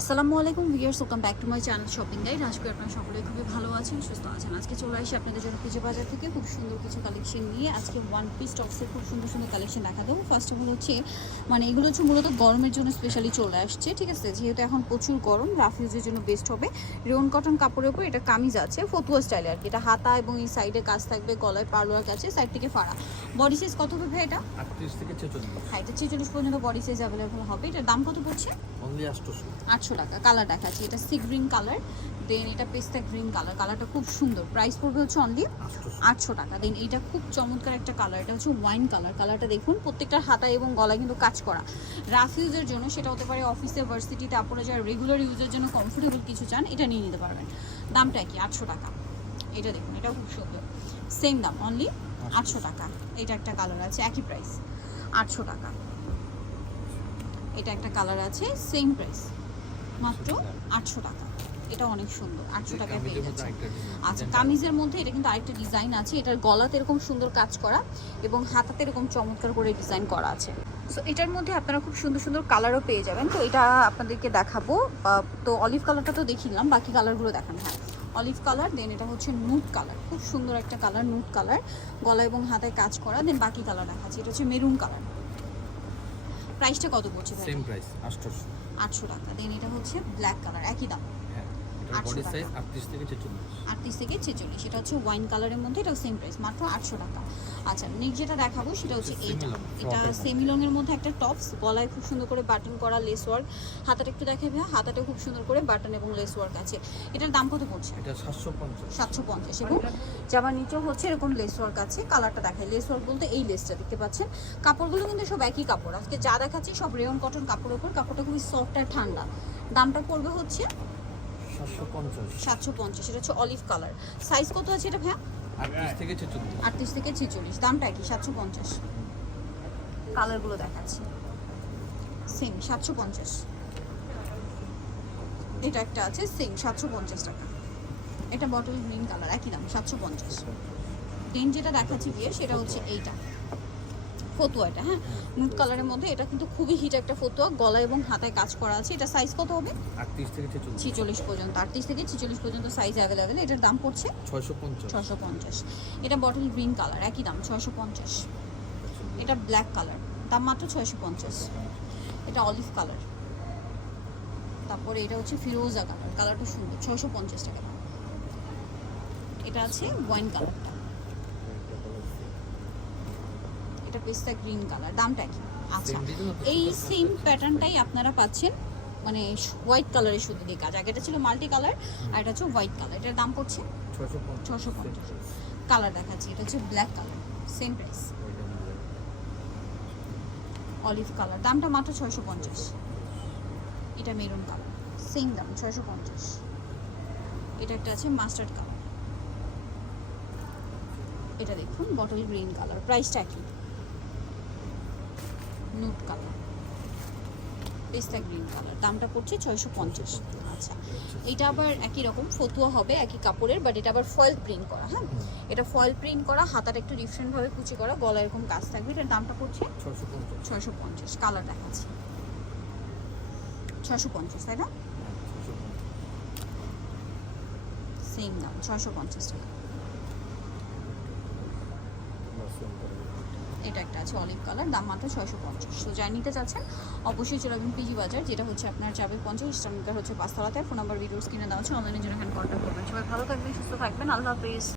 আসসালামু আলাইকুম viewers welcome back to my channel shopping guide. আজকে আপনারা সকলে খুবই ভালো আছেন সুস্থ আছেন। আজকে চলে আসি আপনাদের জন্য পুজো বাজার থেকে। খুব সুন্দর কিছু কালেকশন নিয়ে আজকে ওয়ান পিস টপসের খুব সুন্দর সুন্দর কালেকশন দেখা দেবো ফার্স্ট অফ অল হচ্ছে মানে এগুলো হচ্ছে মূলত গরমের জন্য স্পেশালি চলে আসছে ঠিক আছে? যেহেতু এখন প্রচুর গরম রাফ ইউজের জন্য বেস্ট হবে। রেওন কটন কাপড়ের উপর এটা কামিজ আছে ফতুয়া স্টাইলে আর কি। এটা হাতা এবং এই সাইডে কাজ থাকবে গলায় পার্লোয়ার কাছে সাইড থেকে ফাড়া। বডি সাইজ কত হবে এটা? আটত্রিশ থেকে ছেচল্লিশ। হ্যাঁ এটা ছেচল্লিশ পর্যন্ত বডি সাইজ অ্যাভেলেবল হবে। এটার দাম কত পড়ছে? অনলি আটশোশো আটশো টাকা কালার দেখাচ্ছি। এটা সি গ্রিন কালার দেন এটা পেস্তা গ্রিন কালার কালারটা খুব সুন্দর। প্রাইস পড়বে হচ্ছে অনলি আটশো টাকা। দেন এটা খুব চমৎকার একটা কালার এটা হচ্ছে ওয়াইন কালার কালারটা দেখুন প্রত্যেকটা হাতা এবং গলায় কিন্তু কাজ করা। রাফ ইউজের জন্য সেটা হতে পারে অফিসে ভার্সিটিতে আপনারা যারা রেগুলার ইউজের জন্য কমফোর্টেবল কিছু চান এটা নিয়ে নিতে পারবেন। দামটা কি? আটশো টাকা। এটা দেখুন এটা খুব সুন্দর। সেম দাম অনলি আটশো। টাকা। এটা একটা কালার আছে একই প্রাইস আটশো টাকা। এটা একটা কালার আছে সেম প্রাইস মাত্র আটশো টাকা। এটা অনেক সুন্দর আটশো টাকায় পেয়ে যাচ্ছে আচ্ছা কামিজের মধ্যে এটা কিন্তু আরেকটা ডিজাইন আছে। এটার গলাতে এরকম সুন্দর কাজ করা এবং হাতাতে এরকম চমৎকার করে ডিজাইন করা আছে। সো এটার মধ্যে আপনারা খুব সুন্দর সুন্দর কালারও পেয়ে যাবেন। তো এটা আপনাদেরকে দেখাবো। তো অলিভ কালারটা তো দেখিলাম বাকি কালারগুলো দেখান। হ্যাঁ অলিভ কালার দেন এটা হচ্ছে নুট কালার খুব সুন্দর একটা কালার নুট কালার গলা এবং হাতায় কাজ করা দেন বাকি কালার দেখাচ্ছি। এটা হচ্ছে মেরুন কালার প্রাইসটা কত পড়ছে সেম প্রাইস আটশো টাকা। দেন এটা হচ্ছে ব্ল্যাক কালার একই দাম। এটার 800 বডি। সাইজ থেকে এটা হচ্ছে ওয়াইন কালারের মধ্যে এটাও সেম প্রাইস মাত্র আটশো টাকা। আচ্ছা নেক্সট যেটা দেখাবো সেটা হচ্ছে এইটা এটা। এর মধ্যে। একটা টপস গলায় খুব সুন্দর করে বাটন করা লেস ওয়ার্ক হাতাটা একটু হাতাটা খুব সুন্দর করে বাটন এবং লেস ওয়ার্ক আছে। এটার দাম কত পড়ছে? এটা এবং নিচেও হচ্ছে এরকম লেস ওয়ার্ক আছে কালারটা দেখায় লেস ওয়ার্ক বলতে এই লেসটা দেখতে পাচ্ছেন। কাপড়গুলো কিন্তু সব একই কাপড়। আজকে যা দেখাচ্ছি সব রেয়ন কটন কাপড়ের উপর। কাপড়টা খুবই সফট আর ঠান্ডা। দামটা পড়বে হচ্ছে সাতশো পঞ্চাশ। এটা হচ্ছে অলিভ কালার সাইজ কত আছে এটা ভাইয়া? আটত্রিশ থেকে ছেচল্লিশ। দামটা কি? সাতশো পঞ্চাশ। কালারগুলো দেখাচ্ছি। সেম সাতশো পঞ্চাশ। এটা একটা আছে সেম সাতশো পঞ্চাশ টাকা। এটা বটল গ্রিন কালার একই দাম সাতশো পঞ্চাশ। টেন যেটা দেখাচ্ছি গিয়ে সেটা হচ্ছে এইটা। ফতুয়াটা হ্যাঁ? নুট কালারের মধ্যে এটা কিন্তু খুবই হিট একটা ফতুয়া গলা এবং হাতায় কাজ করা আছে। এটা সাইজ কত হবে? আটত্রিশ থেকে ছেচল্লিশ। পর্যন্ত আটত্রিশ থেকে ছিচল্লিশ পর্যন্ত সাইজ অ্যাভেলেবেল এটার দাম পড়ছে? ছয়শো পঞ্চাশ। ছশো পঞ্চাশ। এটা বটল গ্রিন কালার একই দাম ছয়শো পঞ্চাশ। এটা ব্ল্যাক কালার দাম মাত্র ছয়শো পঞ্চাশ। এটা অলিভ কালার তারপরে এটা হচ্ছে ফিরোজা কালার কালারটা সুন্দর ছয়শো পঞ্চাশ টাকা দাম। এটা আছে ওয়াইন কালারটা এটা পেস্তা গ্রিন কালার দামটা কি? আচ্ছা এই সেম প্যাটার্নটাই আপনারা পাচ্ছেন মানে হোয়াইট কালারের শুধু দিয়ে কাজ। আগে এটা ছিল মাল্টি কালার আর এটা হচ্ছে হোয়াইট কালার এটার দাম পড়ছে? ছশো পঞ্চাশ। কালার দেখাচ্ছি এটা হচ্ছে black colour same price olive colour দামটা মাত্র ছয়শো পঞ্চাশ। এটা মেরুন কালার সেম দাম ছয়শো পঞ্চাশ। এটা একটা আছে মাস্টার্ড কালার এটা দেখুন বটল গ্রিন কালার প্রাইসটা কি নুট কালার। পেস্তা গ্রিন কালার। দামটা পড়ছে ছয়শো পঞ্চাশ। আচ্ছা। এটা আবার একই রকম ফতুয়া হবে একই কাপড়ের বাট এটা আবার ফয়েল প্রিন্ট করা হ্যাঁ? এটা ফয়েল প্রিন্ট করা হাতাটা একটু ডিফারেন্টভাবে কুচি করা গলা এরকম কাজ থাকবে। এটার দামটা পড়ছে ছয়শো পঞ্চাশ। কালার দেখাচ্ছি। ছয়শো পঞ্চাশ তাই না? সেম দাম ছয়শো পঞ্চাশ টাকা। এটা একটা আছে অলিভ কালার দাম মাত্র ছয়শো পঞ্চাশ। তো যাই নিতে চাচ্ছেন, অবশ্যই চলে আসবেন পিজি বাজার যেটা হচ্ছে আপনার যাবে পঞ্চাশ ইস্টার্নকার হচ্ছে পাঁচতলাতে। ফোন নাম্বার ভিডিওস কিনে দেওয়া হচ্ছে অনলাইনের জন্য এখানে কন্ট্যাক্ট করবেন। সবাই ভালো থাকবেন, সুস্থ থাকবেন। আল্লাহ হাফিজ।